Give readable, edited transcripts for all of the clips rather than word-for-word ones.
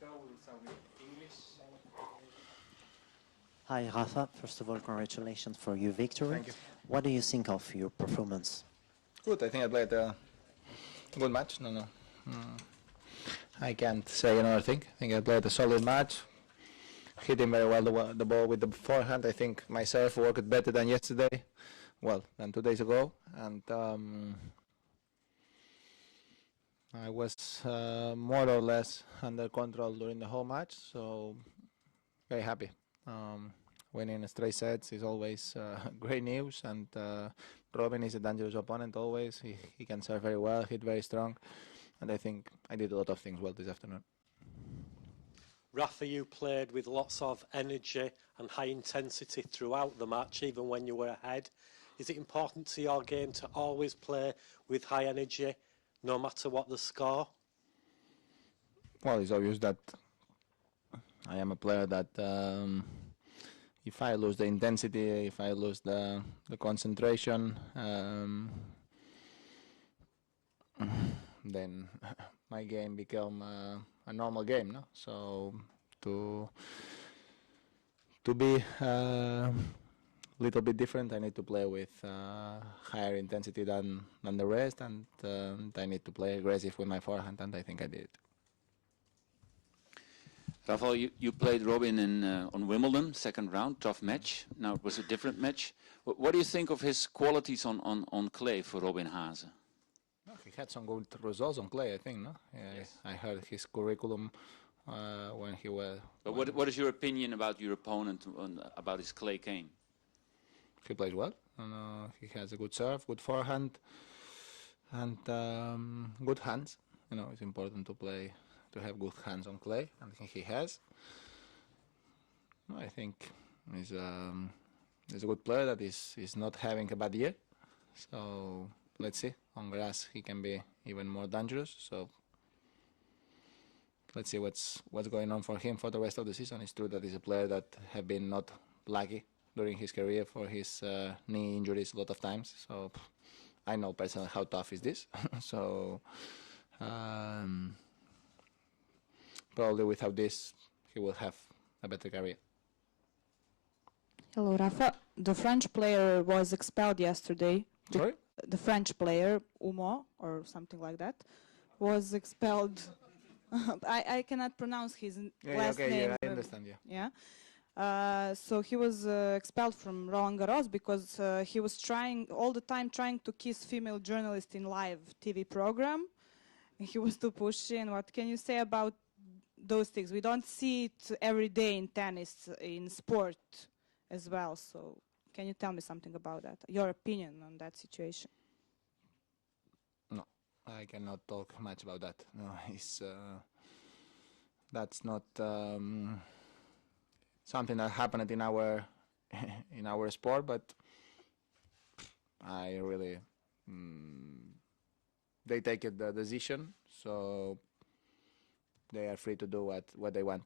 go. We'll start with English. Hi, Rafa. First of all, congratulations for your victory. Thank you. What do you think of your performance? Good. I think I played a good match. No. I can't say another thing. I think I played a solid match. Hitting very well the ball with the forehand. I think my serve worked better than yesterday. Well, than 2 days ago. And I was more or less under control during the whole match. So very happy. Winning straight sets is always great news, and Robin is a dangerous opponent always. He can serve very well, hit very strong, and I think I did a lot of things well this afternoon. Rafa, you played with lots of energy and high intensity throughout the match, even when you were ahead. Is it important to your game to always play with high energy, no matter what the score? Well, it's obvious that I am a player that if I lose the intensity, if I lose the concentration, then my game become a normal game, no? So to be a little bit different, I need to play with higher intensity than the rest, and I need to play aggressive with my forehand, and I think I did. Rafael, you played Robin on Wimbledon, second round, tough match. Now it was a different match. What do you think of his qualities on clay for Robin Haase? Well, he had some good results on clay, I think, no? Yes. I heard his curriculum when he was... But what is your opinion about your opponent, about his clay game? He plays well. He has a good serve, good forehand, and good hands. You know, it's important to have good hands on clay, and I think he has. I think he's a good player that is not having a bad year. So let's see. On grass he can be even more dangerous. So let's see what's going on for him for the rest of the season. It's true that he's a player that have been not lucky during his career for his knee injuries a lot of times. So I know personally how tough is this. So probably without this, he will have a better career. Hello, Rafa. The French player was expelled yesterday. Sorry? The French player, Umo, or something like that, was expelled. I cannot pronounce his last name. Yeah, I understand, Yeah. So he was expelled from Roland Garros because he was all the time trying to kiss female journalist in live TV program. He was too pushy. And what can you say about those things? We don't see it every day in tennis, in sport as well. So can you tell me something about that? Your opinion on that situation? No, I cannot talk much about that. No, that's not something that happened in our in our sport, but I really they take the decision, so they are free to do what they want.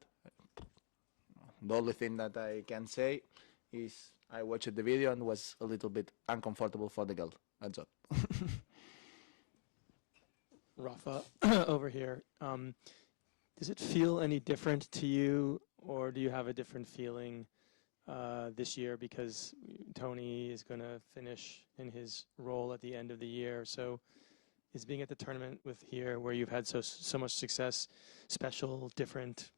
The only thing that I can say is I watched the video and was a little bit uncomfortable for the girl. That's all. Rafa, over here. Does it feel any different to you, or do you have a different feeling this year because Toni is going to finish in his role at the end of the year? So is being at the tournament with here, where you've had so much success, special, different?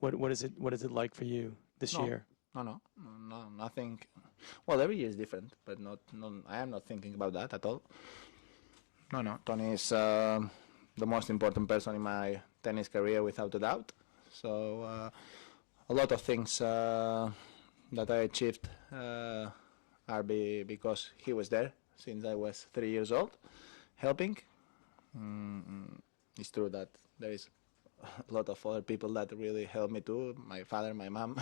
What is it like for you this year? No, nothing. Well, every year is different, but I am not thinking about that at all. No. Toni is the most important person in my tennis career, without a doubt. So a lot of things that I achieved are because he was there since I was 3 years old, helping. It's true that there is a lot of other people that really helped me too, my father, my mom,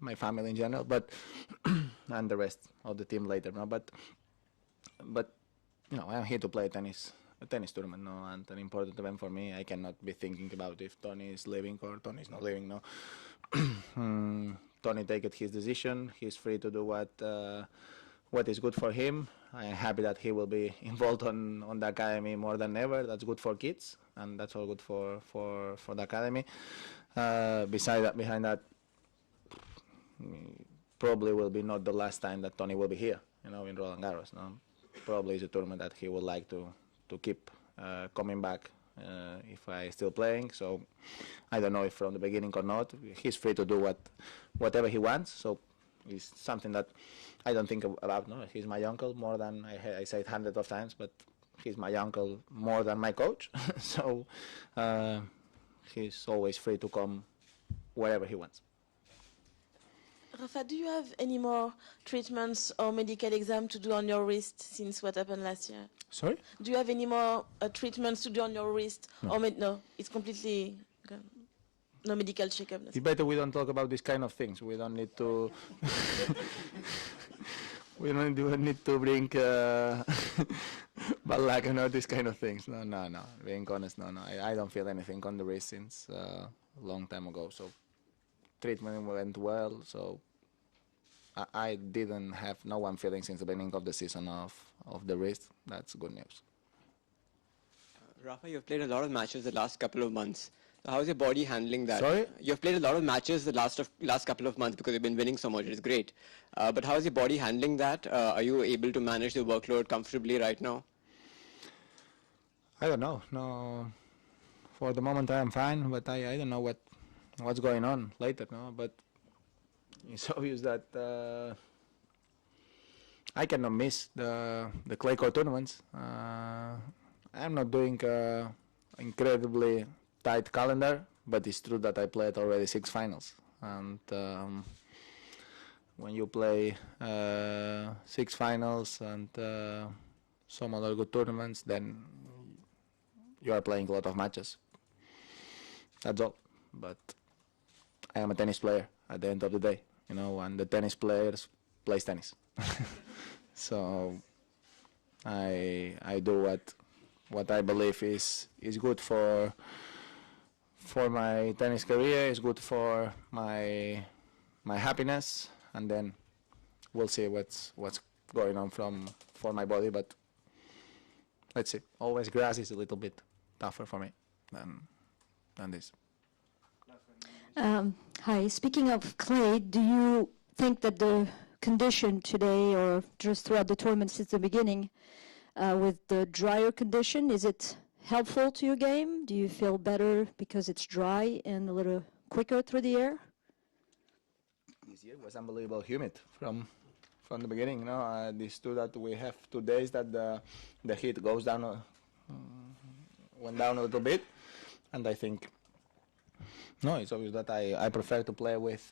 my family in general, but and the rest of the team later. No, but I'm here to play a tennis tournament, no, and an important event for me. I cannot be thinking about if Toni is leaving or Toni is not leaving. No, Toni take his decision. He's free to do what is good for him. I am happy that he will be involved on the academy more than ever. That's good for kids, and that's all good for the academy. Behind that, probably will be not the last time that Toni will be here, in Roland Garros. No? Probably is a tournament that he would like to keep coming back if I still playing. So I don't know if from the beginning or not. He's free to do whatever he wants. So it's something that I don't think about. No, he's my uncle more than I say it hundreds of times, but he's my uncle more than my coach. So he's always free to come wherever he wants. Rafa, do you have any more treatments or medical exam to do on your wrist since what happened last year? Sorry? Do you have any more treatments to do on your wrist? No. Or no, it's completely no medical checkup. It's better we don't talk about these kind of things. We don't need to. We don't need to bring bad luck and all these kind of things. No. Being honest, no. I don't feel anything on the wrist since a long time ago. So treatment went well. So I didn't have no one feeling since the beginning of the season of the wrist. That's good news. Rafa, you've played a lot of matches the last couple of months. So how's your body handling that? Sorry? You've played a lot of matches the last couple of months because you've been winning so much. It's great. But how's your body handling that? Are you able to manage the workload comfortably right now? I don't know. No, for the moment I am fine, but I don't know what's going on later. No, but it's obvious that I cannot miss the clay court tournaments. I'm not doing incredibly tight calendar, but it's true that I played already 6 finals, and when you play 6 finals and some other good tournaments, then you are playing a lot of matches. That's all. But I am a tennis player at the end of the day, and the tennis players plays tennis. So I do what I believe is good for my tennis career, is good for my happiness, and then we'll see what's going on for my body. But let's see. Always grass is a little bit tougher for me than this. Hi. Speaking of clay, do you think that the condition today, or just throughout the tournament since the beginning, with the drier condition, is it helpful to your game? Do you feel better because it's dry and a little quicker through the air? This year was unbelievable humid from the beginning. These two that we have 2 days that the heat goes down, went down a little bit, and I think it's obvious that I prefer to play with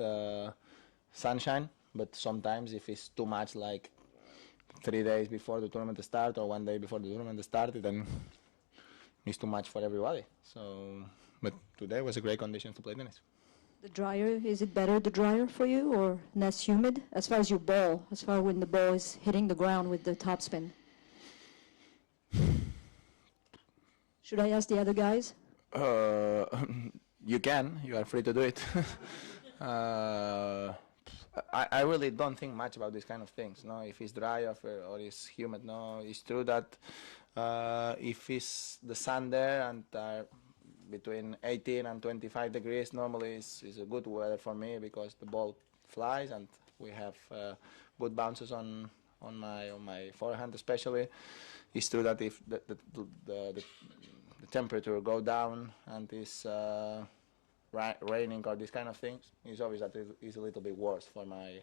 sunshine. But sometimes if it's too much, like 3 days before the tournament start or 1 day before the tournament started, then it's too much for everybody. So, but today was a great condition to play tennis. The drier, is it better the drier for you, or less humid? As far as your ball, as far when the ball is hitting the ground with the topspin. Should I ask the other guys? You can. You are free to do it. I really don't think much about these kind of things. No, if it's dry or it's humid. No, it's true that if it's the sun there and between 18 and 25 degrees, normally is a good weather for me because the ball flies and we have good bounces on my forehand especially. It's true that if the temperature go down and it's raining or these kind of things, it's obvious that it's a little bit worse for my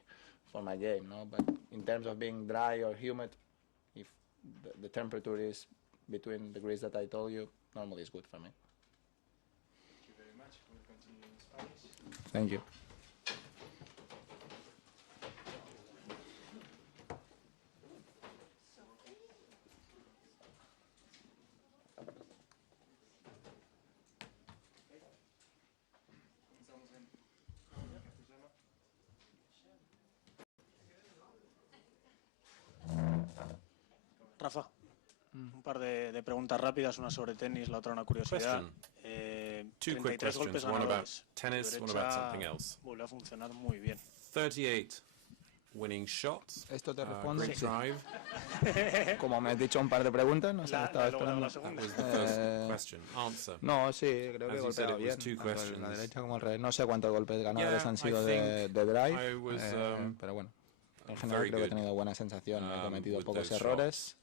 game. No, but in terms of being dry or humid, if the temperature is between the degrees that I told you, normally it's good for me. Thank you very much. We'll continue in Spanish. Thank you. Rafa, un par de preguntas rápidas, una sobre tenis, la otra una curiosidad. Two quick 33 golpes questions, one about ganadores. tennis, Tu one about derecha something else. vuelve a funcionar muy bien. 38 winning shots. Esto te responde. Great Sí. drive. Como me has dicho un par de preguntas, no sé, estaba esperando. That was the first question. Answer. No, sí, creo que As you said, golpeaba it was bien. two Tanto la questions. derecha como el revés. No sé cuántos golpes ganadores Yeah, han sido I de think drive, I was, pero bueno. En very general creo que he good, tenido buena sensación. He cometido with pocos those errores.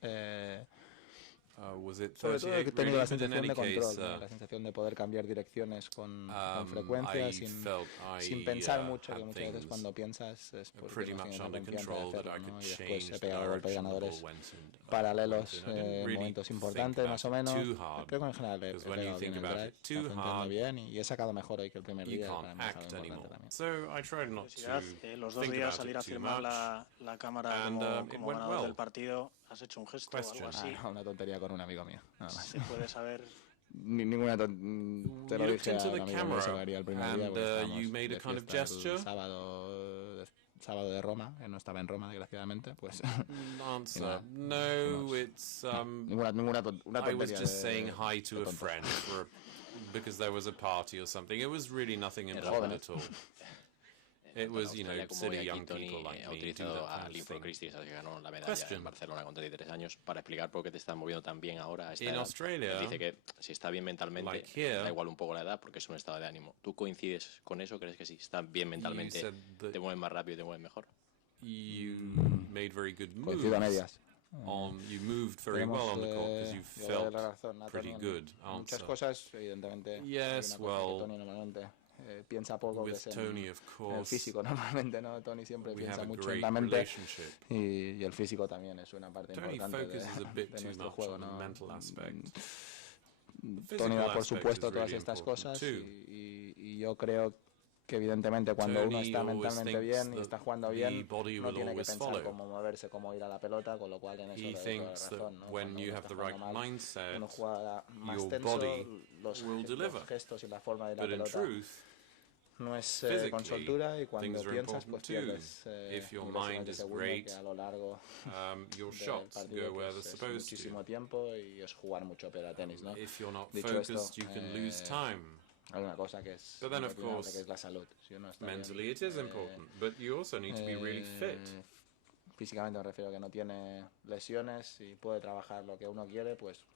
Was it Sobre todo he 38 tenido really? la But in sensación any de control, case, ¿no? La sensación de poder cambiar direcciones con frecuencia, I felt sin I pensar mucho, que had muchas veces things cuando piensas es porque pretty no much tienes la under confianza de control, that hacerlo, I ¿no? could Y después change he the pegado golpes direction the ganadores ball went in. paralelos I didn't en really momentos think importantes, about más o it menos. too hard, Creo que en general he because when you pegado think bien el about drive, it too está funcionando hard, bien y he sacado mejor hoy que el primer you día. can't Para mí es algo act importante anymore. también. So I tried not Curiosidad, to los dos think días about salir it a too firmar much. la cámara And, como, it como went ganador well. del partido. ¿Has hecho un gesto o algo así? Una tontería con un amigo mío, nada más. ¿Se puede saber? Ninguna te You lo looked dije into a un the amigo mío, se lo camera haría el primer día and porque estábamos you made de a kind of fiesta el gesture. sábado de Roma, que no estaba en Roma desgraciadamente, pues Answer. No, it's una I tontería was just saying de hi to a tonto. friend because there was a party or something. It was really nothing important at all. It was, you know, silly young people like ha me do utilizado that a kind of Linford thing. Christie, que ganó la medalla Question. en Barcelona con 33 años, para explicar por qué te estás moviendo tan bien ahora a esta In edad. Australia, Dice que si está bien mentalmente, like here, da igual un poco la edad porque es un estado de ánimo. ¿Tú coincides con eso? ¿Crees que si estás bien mentalmente said that te mueves más rápido y te mueves mejor? You made very good moves. Coincido a medias. You moved very well on the court because you yo doy felt la razón a pretty Toni good. en muchas Answer. cosas, evidentemente. Yes, hay una cosa que well, Toni normalmente piensa poco, que with es en Toni, of el course, físico normalmente, ¿no? Toni siempre we have piensa a mucho en great la mente relationship. y el físico también es una parte Toni importante focuses a bit de too nuestro much juego, on the ¿no? mental aspect. Toni da por aspect supuesto is todas really estas important cosas too. y yo creo que evidentemente cuando uno Toni está always mentalmente thinks bien y that está jugando the bien, body no will tiene que always pensar follow. cómo moverse, cómo ir a la pelota, con lo cual en eso He le doy toda la thinks that razón, ¿no? when Cuando you uno have está the right jugando mal, mindset, uno juega más your tenso, body los will deliver. gestos y la forma de la But in pelota truth, no es con physically, soltura y cuando things are piensas important pues too. pierdes If your milésimas mind de is segundo, great, que a lo largo your del shots partido go where pues, they're es supposed to. muchísimo tiempo y es jugar mucho peor a tenis, ¿no? If you're not Dicho focused, esto, you can lose time. hay una cosa que es But then, of inopinable, course, que es la salud. Si uno está mentally bien, it is important, but you also need to be really fit. Físicamente me refiero a que no tiene lesiones y puede trabajar lo que uno quiere, pues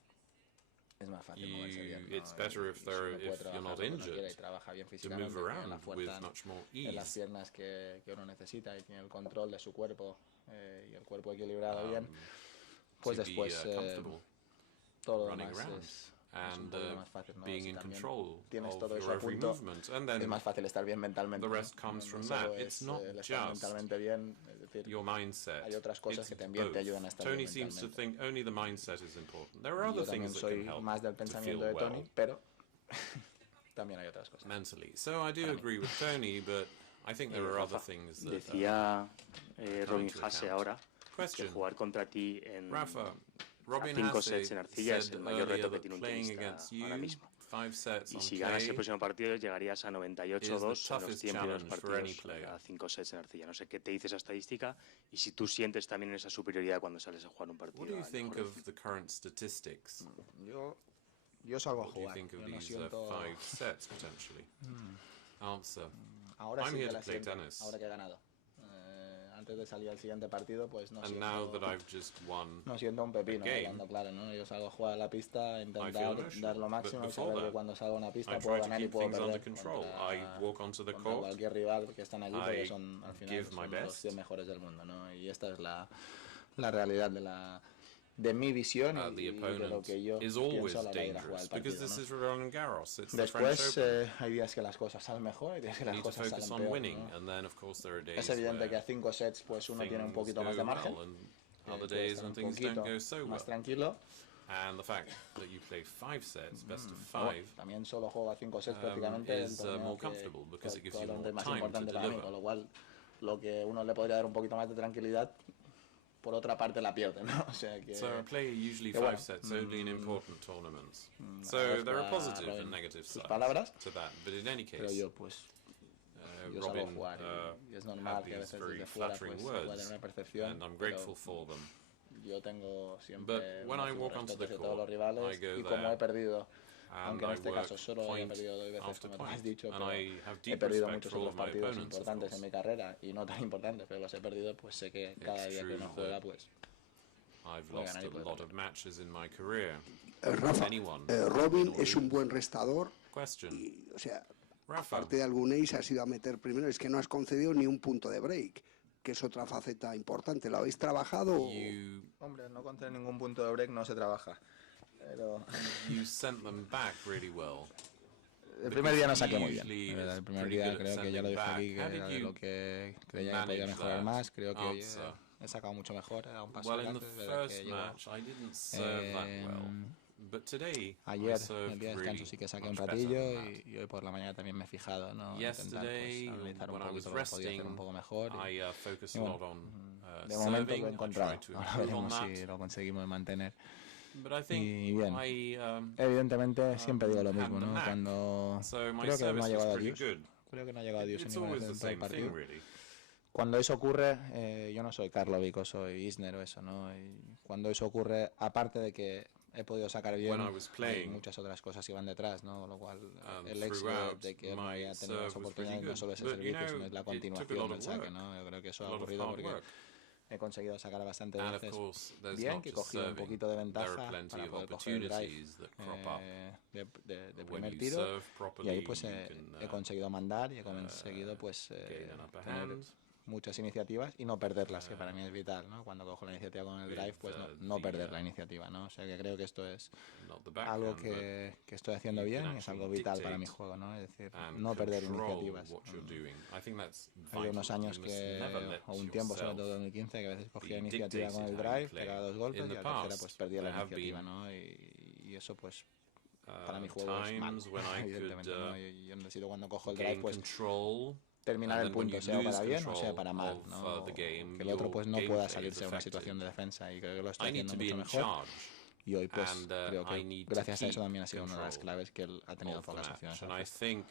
es más fácil moverse bien, ¿no? It's better if si uno puede you're trabajar not lo que uno injured quiere y trabaja bien to físicamente, move tiene la around with fuerza much more en las ease. piernas que uno necesita y tiene el control de su cuerpo y el cuerpo equilibrado bien, pues to be, después comfortable todo lo running demás around es un and poquito más fácil, ¿no? being Si in también control tienes of todo eso your a every punto, movement, and es then más fácil estar bien mentalmente. the rest ¿no? comes from Solo that. es It's not el estar just mentalmente bien, es decir, your mindset. hay otras cosas It's que también te both. ayudan a estar Toni bien seems to mentalmente. think only the mindset is important. There are Yo other también things that soy can help más del to feel pensamiento de Toni, well pero también hay otras cosas. mentally. So I do agree with Toni, but I think there are other things that Decía Robin into Haase account. ahora que Question. jugar contra ti en Rafa, Robin 5 Haase sets en arcilla es said el mayor earlier reto que that tiene un playing tenista against ahora you, mismo. 5 sets Y on si ganas el clay, próximo partido llegarías a is the 98-2 en los toughest 100 primeros challenge for any partidos player. a 5 sets en arcilla. No sé qué te dice esa estadística y si tú sientes también esa superioridad cuando sales a jugar un partido. What do you al think mejor of the current statistics? Yo salgo a What do you jugar. think of Yo no these siento... 5 sets potentially? Answer. Ahora I'm sí here que to la play siento, tennis. ahora que he ganado. Antes de salir al siguiente partido, pues no And siento... now that I've just won No siento un pepino, a game, hablando claro, ¿no? Yo salgo a jugar a la pista, I intentar feel no sure. dar lo But máximo y before saber que that, cuando salgo a una pista I puedo try to ganar y keep puedo things under perder control. I walk onto the contra court, cualquier rival que están allí, porque I son al final give son my los best. 100 mejores del mundo, ¿no? Y esta es la realidad de mi visión the y de lo opponent que yo is always pienso a la hora de ir a jugar dangerous el because partido, this ¿no? is Roland Garros. It's the French Después Open. hay días que las cosas salen mejor y días que You las need to cosas focus salen on peor, winning, ¿no? and then of course there are days Es evidente que a where 5 sets pues uno tiene un things poquito go más de margen, well, and other puede days estar when un things don't poquito go so well. más tranquilo. And the fact that you play 5 sets, best of Pero 5, bueno, también solo juego a 5 sets prácticamente el is torneo more que comfortable because it gives you probablemente more es más time to importante para mí, deliver. con lo cual lo que uno le podría dar un poquito más de tranquilidad, por otra parte la pierde, ¿no? O sea que... So I play usually que 5 bueno, sets only in important tournaments. So agradezco there are a positive Robin and negative sus sides palabras, to that. But in any pero case, yo pues yo salgo a Robin jugar y es normal had que a these veces very desde fuera flattering pues se pueda words, tener una percepción, and I'm pero grateful for them. yo tengo siempre But when un I walk respeto onto the hacia todos los court, rivales I go y como there he perdido and Aunque en I este work caso solo haya point perdido 2 veces, after como tú has point, dicho, and pero I have he deep perdido respect muchos for all otros my partidos opponents, of importantes en course. mi carrera y no tan importantes, pero los he perdido, pues sé que cada día que uno juega, pues I've puede lost ganar y a puede lot perder. of matches in my career. Rafa, Anyone, Robin win or es un lose. buen restador Question. y, o sea, Rafa. aparte de algún ace has ido a meter primero, es que no has concedido ni un punto de break, que es otra faceta importante. ¿Lo habéis trabajado? Hombre, no contra ningún punto de break no se trabaja, pero You sent them back really well. el primer día no Because saqué muy he bien. usually La verdad, is el primer pretty día good at creo que ya lo sending dije back. aquí, que How did era de you lo que creía que podía manage mejorar that más. Creo que hoy answer? he sacado mucho mejor, he dado un paso Well, in adelante the desde que first llevo. match, I didn't serve that well. But today, I Ayer, served el día de descanso, really sí que saqué un much better ratillo than that. y hoy por la mañana también me he fijado, ¿no? Intentar Yesterday, pues, analizar un when I was poquito lo que podía hacer un resting, poco mejor. I focused y a bueno, lot on de momento serving. lo he I encontrado. tried to Ahora improve on veremos si that. lo conseguimos mantener. But I think Y bien, I evidentemente siempre digo lo had mismo, the ¿no? knack. Cuando So my creo que no ha service was llegado a pretty Dios. good. Creo que no ha llegado a Dios It's en ninguna always vez the en todo el same thing, partido. really. Cuando eso ocurre, yo no soy Karlovic o soy Isner o eso, ¿no? Y cuando eso ocurre, aparte de que he podido sacar bien, When I was hay playing, muchas otras cosas que van detrás, ¿no? Con lo cual, el throughout, éxito de que él no my haya tenido las serve was pretty oportunidades no good. solo es el But, you servicio, know, sino es la it took a lot continuación del of saque, work, ¿no? Yo creo que eso a ha lot of ocurrido hard porque work. he conseguido sacar bastantes And of veces course, there's bien, not que he just cogido un serving. poquito de There ventaja are plenty para of poder coger el drive opportunities that crop up. de When primer you tiro serve y properly, ahí pues you he can, conseguido mandar y he conseguido pues gain an upper tener hand. muchas iniciativas y no perderlas, que para mí es vital, ¿no? Cuando cojo la iniciativa con el drive, pues no perder la iniciativa, ¿no? O sea que creo que esto es algo que estoy haciendo bien y es algo vital para mi juego, ¿no? Es decir, no perder iniciativas. Hay unos años o un tiempo, sobre todo 2015, que a veces cogía iniciativa con el drive, pegaba 2 golpes y a la tercera pues perdía la iniciativa, ¿no? Y eso pues para mi juego es malo, evidentemente, ¿no? Yo necesito cuando cojo el drive pues terminar el punto, sea para bien o sea para mal, ¿no? Que el otro pues no pueda salirse de una situación de defensa y creo que lo está haciendo mucho mejor. Y hoy pues creo que gracias a eso también ha sido una de las claves que él ha tenido pocas opciones. And I think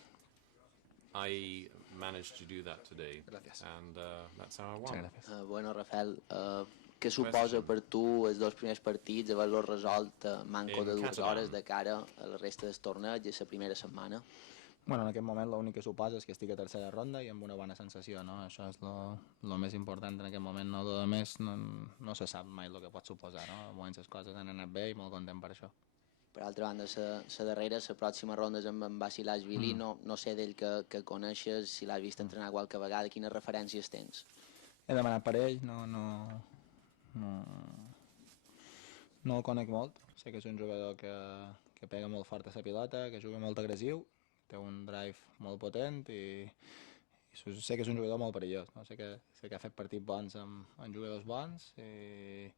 I managed to do that today. Gracias. And that's how I won. Bueno, Rafael, què suposa per tu els dos primers partits haver-los resolt manco de 2 hores de cara a la resta del torneig i a la primera setmana? Bueno, en aquest moment l'únic que suposa és que estic a tercera ronda i amb una bona sensació, no? Això és lo més important en aquest moment, no? Tot més no se sap mai el que pot suposar, no? De moment les coses han anat bé i molt content per això. Per altra banda, la darrera, la pròxima ronda és amb en Vasilashvili, no sé d'ell que coneixes, si l'has vist entrenar qualque vegada, quines referències tens? He demanat per ell, no el conec molt, sé que és un jugador que pega molt fort a la pilota, que juga molt agressiu, té un drive molt potent i sé que és un jugador molt perillós, no? Sé que ha fet partits bons amb jugadors bons i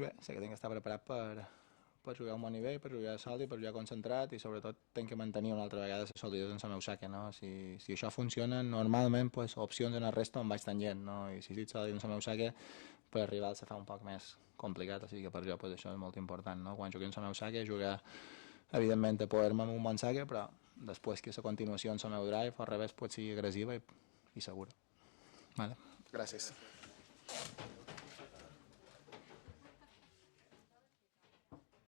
bé, sé que tinc que estar preparat per jugar a un bon nivell, per jugar sòlid, per jugar concentrat i sobretot tinc que mantenir una altra vegada la solidesa en el meu saque, no? Si això funciona, normalment pues, opcions en el resto em vaig tenint, no? I si estic sòlid en el meu saque, per arribar se fa un poc més complicat, o sigui que per jo pues, això és molt important, no? Quan juguem en el meu saque, jugar evidentment a poder-me amb un bon saque, però després que la continuació en el meu drive al revés pot ser agressiva i segura. Vale. Gràcies.